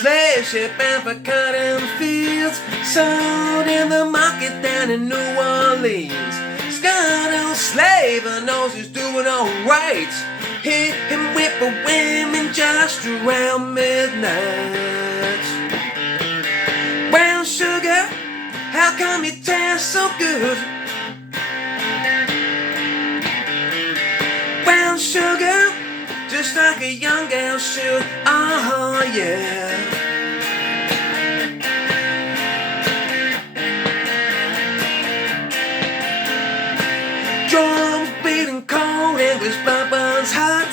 slave ship bound for cotton fields, sold in the market down in New Orleans. Scuttle slave knows he's doing alright. Hit him with a women just around midnight. Brown sugar, how come you taste so good? Brown sugar, just like a young girl should. Oh yeah. Drum beating cold and with bumpers hot.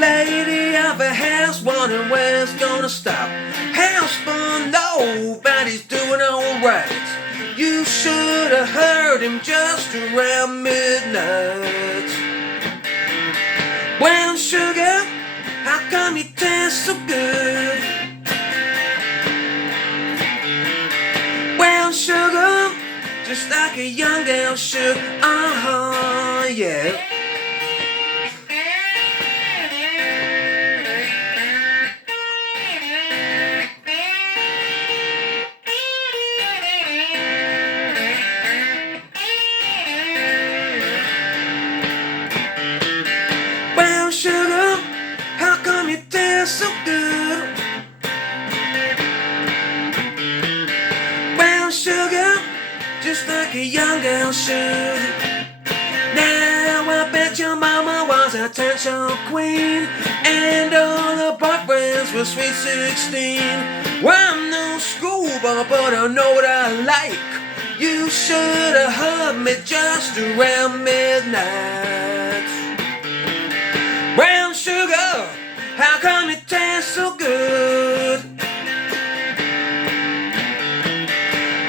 Lady of the house wondering where it's gonna stop. House full, nobody's doing alright. You should have heard him just around midnight. Brown sugar, how come you taste so good? Brown sugar, just like a young girl should. Uh-huh, yeah. Brown sugar, how come you taste so good? Brown sugar, just like a young girl should. Now I bet your mama was a attention queen, and all her boyfriends were sweet 16. Well, I'm no schoolboy, but I know what I like. You should have heard me just around midnight. Brown sugar, how come you taste so good?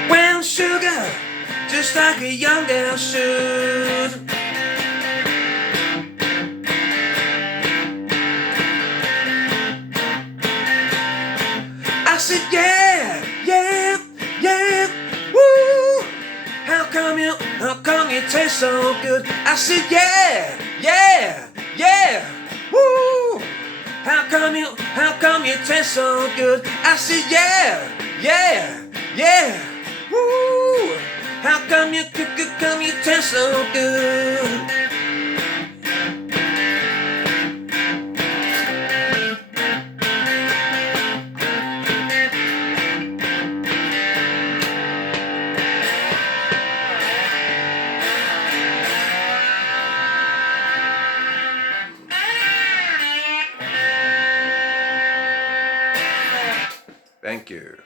Brown sugar, just like a young girl should. I said yeah, yeah, yeah, woo. How come you taste so good? I said yeah, yeah, yeah, woo. How come you taste so good? I said yeah, yeah, yeah, woo. How come you taste so good? Thank you.